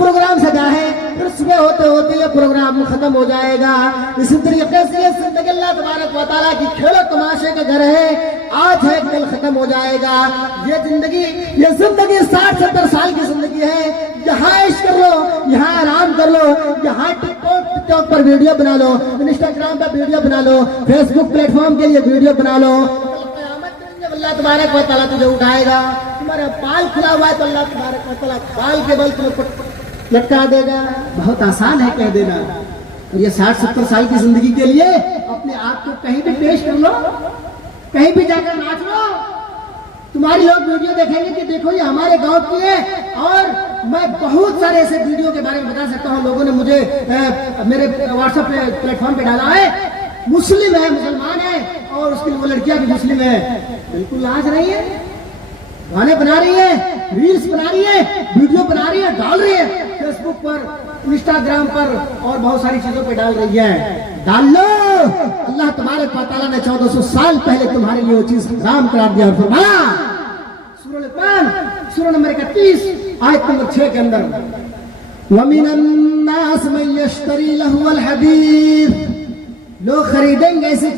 Programme सजा है, फिर सुबह होते होते ये प्रोग्राम खत्म हो जाएगा। इसी तरीके से ये जिंदगी अल्लाह तबारक व तआला की खेलो तमाशे का घर है, आज है कल खत्म हो जाएगा। ये जिंदगी 60-70 साल की जिंदगी है। यहाँ ऐश कर लो, यहाँ आराम कर लो, यहाँ टिकटॉक पर वीडियो बना लो, इंस्टाग्राम पर वीडियो बना लो, फेसबुक प्लेटफॉर्म के लिए वीडियो बना लो। अल्लाह तबारक व तआला तुझे उठाएगा, तुम्हारा बाल खुला हुआ है तो अल्लाह तबारक व तआला बाल के बल तुम्हें लटका देगा। बहुत आसान है कह देना। और ये 60-70 साल की जिंदगी के लिए अपने आप को कहीं भी पेश कर लो, कहीं भी जाकर नाच लो। तुम्हारी लोग वीडियो देखेंगे कि देखो ये हमारे गांव की है। और मैं बहुत सारे ऐसे वीडियो के बारे में बता सकता हूँ, लोगों ने मुझे मेरे व्हाट्सएप प्लेटफॉर्म पे डाला है। मुस्लिम है, मुसलमान है, और उसकी वो लड़कियां भी मुस्लिम है, बिल्कुल नाच रही है, गाने बना रही है, रील्स बना रही है, वीडियो बना रही है, डाल रही है फेसबुक पर, इंस्टाग्राम पर और बहुत सारी चीजों पे डाल रही है। डाल लो, अल्लाह तबारक व तआला ने 1400 साल पहले तुम्हारे लिए वो चीज हराम करार दिया। फरमाया सूरह लुक़मान सूरह नंबर 31 आयत नंबर 6 के अंदर, वमिनन नास मन यश्तरी लहुल हदीस, लोग खरीदेंगे ऐसी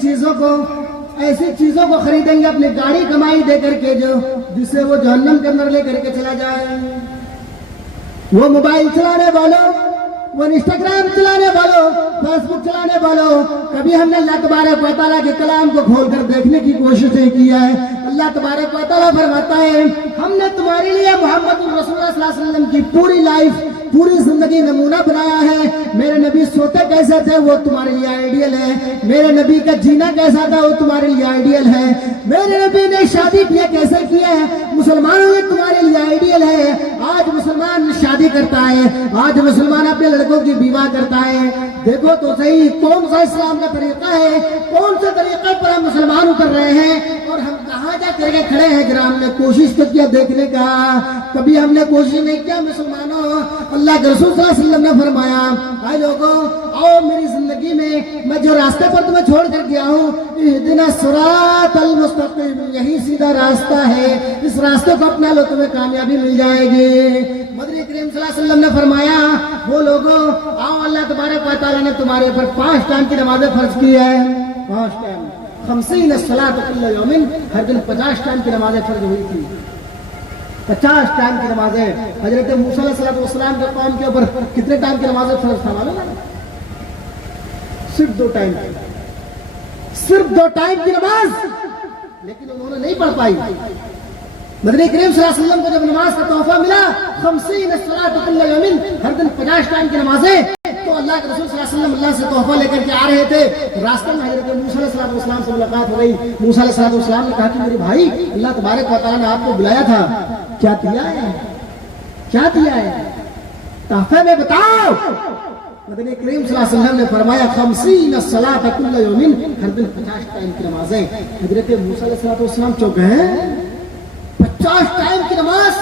चीजों को खरीदेंगे अपनी गाड़ी कमाई दे करके, जो जिससे वो जहन्नम के अंदर लेकर के चला जाए। वो मोबाइल चलाने वालों, वो इंस्टाग्राम चलाने वालों, फेसबुक चलाने वालों, कभी हमने अल्लाह तबारक व तआला के कलाम को खोलकर देखने की कोशिश नहीं की है। अल्लाह तबारक व तआला फरमाता है, हमने तुम्हारे लिए मोहम्मद रसूलुल्लाह सल्लल्लाहु अलैहि वसल्लम की पूरी लाइफ, पूरी जिंदगी नमूना बनाया है। मेरे नबी सोते कैसे थे वो तुम्हारे लिए आइडियल है। मेरे नबी का जीना कैसा था वो तुम्हारे लिए आइडियल है। मेरे नबी ने शादी किया कैसे किया है, मुसलमानों ने तुम्हारे लिए आइडियल है। आज मुसलमान शादी करता है, आज मुसलमान अपने लड़कों की विवाह करता है। देखो तो सही कौन सा इस्लाम का तरीका है, कौन से तरीके पर हम मुसलमान उतर रहे हैं, और हम कहाँ जा करके खड़े हैं। जरा हमने कोशिश तो किया देखने का, कभी हमने कोशिश नहीं किया। मुसलमानों, अल्लाह के रसूल सल्लल्लाहु अलैहि वसल्लम ने फरमाया, भाई लोगों आओ मेरी जिंदगी में, मैं जो रास्ते पर तुम्हें छोड़ कर गया हूँ, इहदिना सिरातल मुस्तकीम, यही सीधा रास्ता है, इस रास्ते को अपना लो, तुम्हें कामयाबी मिल जाएगी। मदनी करीम सल्लल्लाहु अलैहि वसल्लम ने फरमाया, वो लोगों आओ, अल्लाह तबारक व तआला ने तुम्हारे ऊपर 5 टाइम की नमाजें फर्ज की है। 5 टाइम 50 सलात कुल्ल यौमिन, हर दिन 50 टाइम की नमाजें फर्ज हुई थी। 50 टाइम की नमाजें। हजरत मूसा अलैहिस्सलाम के कौम के ऊपर कितने टाइम की नमाजें फर्ज था मालूम है? सिर्फ 2 टाइम, सिर्फ 2 टाइम की नमाज, लेकिन उन्होंने नहीं पढ़ पाई। मदनी करीम सल्लल्लाहु अलैहि वसल्लम को जब नमाज का तोहफा मिला, 50 सलात कुल्ल यौमिन, हर दिन 50 टाइम की नमाजें, तो अल्लाह के रसूल सल्लल्लाहु अलैहि वसल्लम अल्लाह से तोहफा लेकर के आ रहे थे। रास्ते में हजरत मूसा अलैहिस्सलाम से मुलाकात हो गई। मूसा अलैहिस्सलाम ने कहा कि मेरे भाई, अल्लाह तबारक व तआला ने आपको बुलाया था, क्या दिया है, क्या दिया है, तोहफे में बताओ। मदनी करीम सल्लल्लाहु अलैहि वसल्लम ने फरमाया, 50 सलात कुल्ल यौमिन, हर दिन 50 टाइम की नमाजें। हजरत मूसा अलैहिस्सलाम चौंक गए, 50 टाइम की नमाज।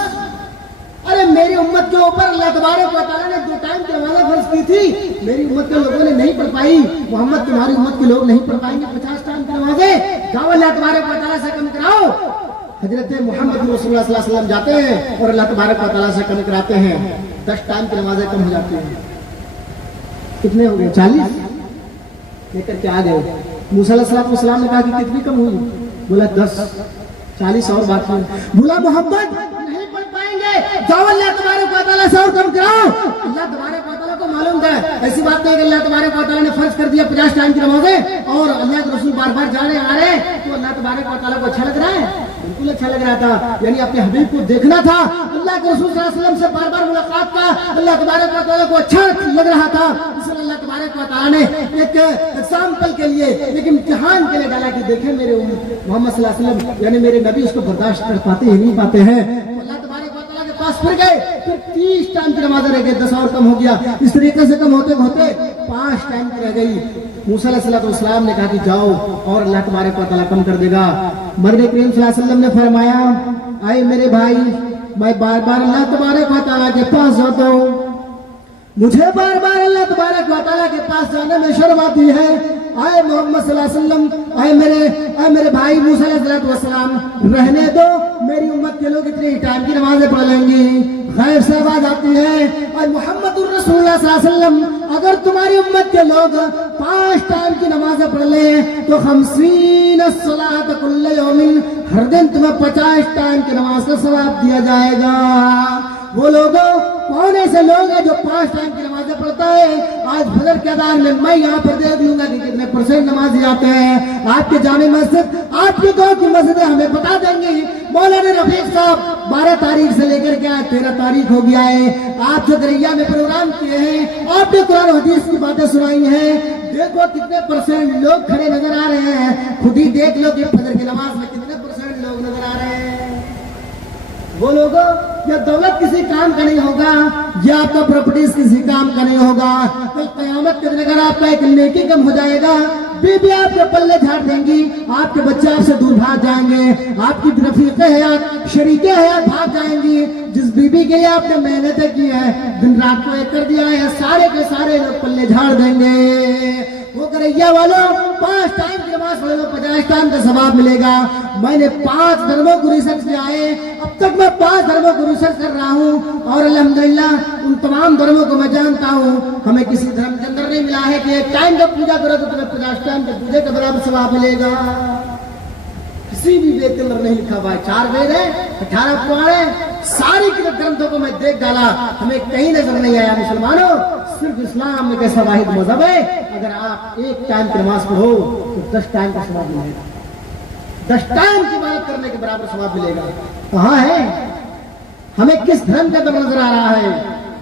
अरे मेरी उम्मत के ऊपर अल्लाह तबारक व तआला ने 2 टाइम की नमाज़ें फर्ज की थी, मेरी उम्मत के लोगों ने नहीं पढ़ पाई। मोहम्मद तुम्हारी उम्मत के लोग नहीं पढ़ पाएंगे 50 टाइम की नमाजें। जाओ अल्लाह तबारक व तआला से कम कराओ। हजरत मोहम्मद रसूलुल्लाह सल्लल्लाहु अलैहि वसल्लम जाते हैं और अल्लाह तबारक व तआला से कम कराते हैं। 10 टाइम की नमाजें कम हो जाती हैं। कितने हो गए? 40 लेकर के आ गए। मूसा अलैहिस्सलाम ने कहा कि कितनी कम हुई? बोला 10, 40 और बाकी है। बोला मोहम्मद नहीं पढ़ पाएंगे, जाओ अल्लाह तबारक व तआला से और कम कराओ। अल्लाह तबारक व तआला को मालूम था, ऐसी बात नहीं कि अल्लाह तबारक व तआला ने फर्ज कर दिया 50 टाइम की नमाजें और अल्लाह के रसूल बार बार जा रहे आ रहे, तो अल्लाह तबारक व तआला को अच्छा लग रहा है? बिल्कुल अच्छा लग रहा था। यानी अपने हबीब को देखना था, अल्लाह के रसूल सल्लल्लाहु अलैहि वसल्लम से बार बार मुलाकात का अल्लाह तबारक व तआला को अच्छा लग रहा था। इसलिए अल्लाह तबारक व तआला ने एक एग्जाम्पल के लिए, एक इम्तिहान के लिए डाला कि देखें मेरे मोहम्मद सल्लल्लाहु अलैहि वसल्लम यानी मेरे नबी उसको बर्दाश्त कर पाते ही नहीं पाते हैं। अल्लाह तबारक व तआला के पास फिर गए, फिर 30 टाइम की नमाज़ें रह गई, 10 और कम हो गया। इस तरीके से कम होते होते 5 टाइम की रह गई। मूसा अलैहिस्सलाम ने कहा कि जाओ और अल्लाह तबारक व तआला कम कर देगा। मदनी करीम सल्लल्लाहु अलैहि वसल्लम ने फरमाया, आए मेरे भाई, मैं बार बार अल्लाह तबारक व तआला के पास जाता हूँ, मुझे बार बार अल्लाह तबारक व तआला के पास जाने में शर्म आती है, اے محمد صلی اللہ علیہ وسلم، اے میرے بھائی موسیٰ علیہ السلام، رہنے دو، میری امت کے لوگ اتنی ٹائم کی نمازیں پڑھ لیں گی۔ غیب سے آواز آتی ہے، اور محمد الرسول اللہ صلی اللہ علیہ وسلم، اگر تمہاری امت کے لوگ 5 ٹائم کی نمازیں پڑھ لیں تو 50 الصلاۃ کل یوم، ہر دن تمہیں 50 ٹائم کی نماز کا ثواب دیا جائے گا۔ وہ لوگوں کون ایسے لوگ ہیں جو 5 ٹائم کی نمازیں پڑھتا ہے؟ آج فجر کے اذان میں میں یہاں پر دیکھ لوں گا کہ کتنے پرسنٹ نمازی آتے ہیں۔ آپ کے جامع مسجد، آپ کے گاؤں کی مسجدیں ہمیں بتا دیں گی۔ مولانا رفیق صاحب 12 تاریخ سے لے کر کے آج 13 تاریخ ہو گیا ہے، آپ جو دریا میں پروگرام کیے ہیں، آپ نے قرآن و حدیث کی باتیں سنائی ہیں، دیکھو کتنے پرسنٹ لوگ کھڑے نظر آ رہے ہیں۔ خود ہی دیکھ لو کہ فجر کی نماز میں کتنے پرسنٹ لوگ نظر آ رہے ہیں۔ وہ لوگوں، یہ دولت کسی کام کا نہیں ہوگا، یہ آپ کا پراپرٹیز کسی کام کا نہیں ہوگا۔ کل قیامت کے دن اگر آپ کا ایک نیکی کم ہو جائے گا، بیوی آپ کے پلے جھاڑ دیں گی، آپ کے بچے آپ سے دور بھاگ جائیں گے، آپ کی رفیق حیات، شریک حیات بھاگ جائیں گی۔ جس بیوی کے لیے آپ نے محنتیں کی ہے، دن رات کو ایک کر دیا ہے، سارے کے سارے لوگ پلے جھاڑ دیں گے۔ وہ کریا والوں 5 ٹائم کی نماز پڑھے تو 50 ٹائم کا ثواب ملے گا۔ میں نے 5 دھرموں کو ریسرچ کیا ہے، اب تک میں 5 دھرموں کو ریسرچ کر رہا ہوں، اور الحمدللہ ان تمام دھرموں کو میں جانتا ہوں۔ ہمیں کسی دھرم کے اندر نہیں ملا ہے کہ ایک ٹائم کا پوجا کرو تو تمہیں 50 ٹائم کے پوجے کے برابر ثواب ملے گا۔ کسی بھی وید کے اندر نہیں لکھا ہوا ہے۔ 4 وید ہیں، 18 پرانے ہیں، ساری گرنتھوں کو میں دیکھ ڈالا، ہمیں کہیں نظر نہیں آیا مسلمانوں، صرف اسلام ایک ایسا واحد مذہب ہے، اگر آپ 1 ٹائم کی نماز پڑھو تو 10 ٹائم کا ثواب ملے گا، 10 ٹائم کی عبادت کرنے کے برابر ثواب ملے گا۔ کہاں ہے؟ ہمیں کس دھرم کے اندر نظر آ رہا ہے؟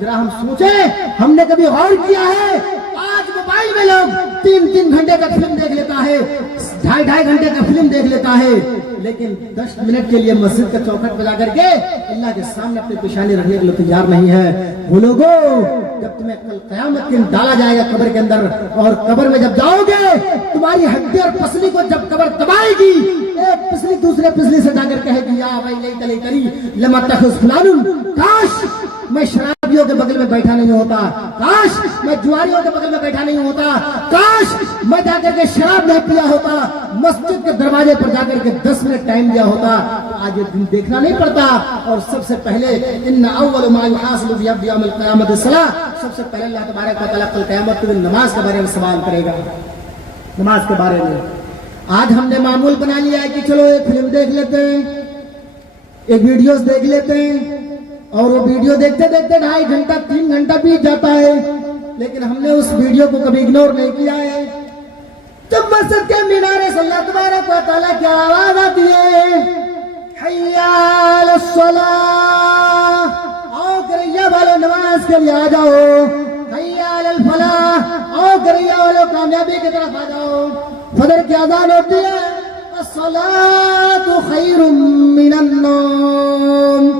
ذرا ہم سوچیں، ہم نے کبھی غور کیا ہے؟ آج موبائل میں لوگ 3 گھنٹے کا فلم دیکھ لیتا ہے، 2.5 گھنٹے کا فلم دیکھ لیتا ہے، لیکن 10 منٹ کے لیے مسجد کا چوکھٹ پہ جا کر کے اللہ کے سامنے اپنی پیشانی رکھنے کے لیے تیار نہیں ہے۔ وہ لوگوں، جب تمہیں کل قیامت کے دن ڈالا جائے گا قبر کے اندر، اور قبر میں جب جاؤ گے، تمہاری ہڈی اور پسلی کو جب قبر دبائے گی، ایک پسلی دوسرے پسلی سے جا کر کہے گی، یا بھائی نہیں تلی تلی لما تخذ فلان، کاش میں شرابیوں کے بغل میں بیٹھا نہیں ہوتا، کاش میں جواریوں کے بغل میں بیٹھا نہیں ہوتا، کاش میں جا کر کے شراب نہیں پیا ہوتا، مسجد کے دروازے پر جا کر کے 10 منٹ ٹائم دیا ہوتا۔ آج یہ دن دیکھنا نہیں پڑتا۔ اور سب سے پہلے ان اول ما يحاسب في يوم القيامه الصلاه، سب سے پہلے اللہ تبارک و تعالیٰ کل قیامت کے دن نماز کے بارے میں سوال کرے گا، نماز کے بارے میں۔ آج ہم نے معمول بنا لیا ہے کہ چلو ایک فلم دیکھ لیتے ہیں، ایک ویڈیوز دیکھ لیتے ہیں، اور وہ ویڈیو دیکھتے دیکھتے 2.5 گھنٹہ 3 گھنٹہ بیت جاتا ہے، لیکن ہم نے اس ویڈیو کو کبھی اگنور نہیں کیا ہے۔ جب مسجد کے مینارے سے اللہ تبارک و تعالیٰ کی آواز آتی ہے، حی علی الصلاۃ، آؤ کریا والو نماز کے لیے آ جاؤ، حی علی الفلاح، آؤ کریا والو کامیابی کی طرف آ جاؤ، فجر کی اذان ہوتی ہے، الصلاۃ خیر من النوم،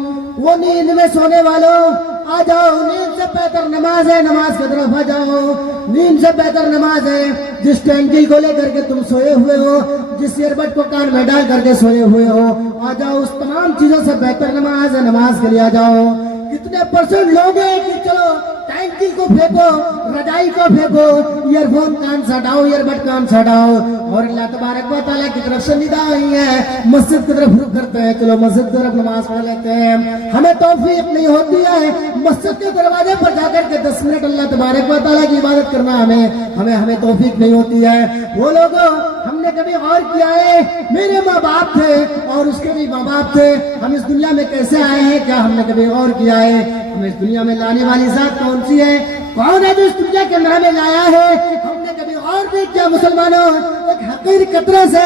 وہ نیند میں سونے والوں آ جاؤ، نیند سے بہتر نماز ہے، نماز کی طرف آ جاؤ، نیند سے بہتر نماز ہے۔ جس ٹینکی کو لے کر کے تم سوئے ہوئے ہو، جس ایئر بڈ کو کان میں ڈال کر کے سوئے ہوئے ہو، آ جاؤ، اس تمام چیزوں سے بہتر نماز ہے، نماز کے لیے آ جاؤ۔ کتنے پرسنٹ لوگ ہیں کہ چلو ٹینکی کو پھینکو، رجائی کو پھینکو، ایئر فون کان سے ہٹاؤ، ایئر بڈ کان سے ہٹاؤ، اور اللہ تبارک و تعالیٰ کی طرف سے ندا ہوئی ہے، مسجد کی طرف رخ کرتے ہیں، چلو مسجد کی طرف نماز پڑھ لیتے ہیں۔ ہمیں توفیق نہیں ہوتی ہے مسجد کے دروازے پر جا کر کے 10 منٹ اللہ تبارک و تعالیٰ کی عبادت کرنا، ہمیں توفیق نہیں ہوتی ہے۔ وہ لوگوں، ہم نے کبھی غور کیا ہے؟ میرے ماں باپ تھے اور اس کے بھی ماں باپ تھے، ہم اس دنیا میں کیسے آئے ہیں؟ کیا ہم نے کبھی غور کیا ہے؟ ہمیں اس دنیا میں لانے والی ذات کون سی ہے؟ کون ہے جو اس دنیا کے اندر ہمیں لایا ہے؟ ہم نے کبھی غور نہیں کیا مسلمانوں؟ ایک حقیر قطرے سے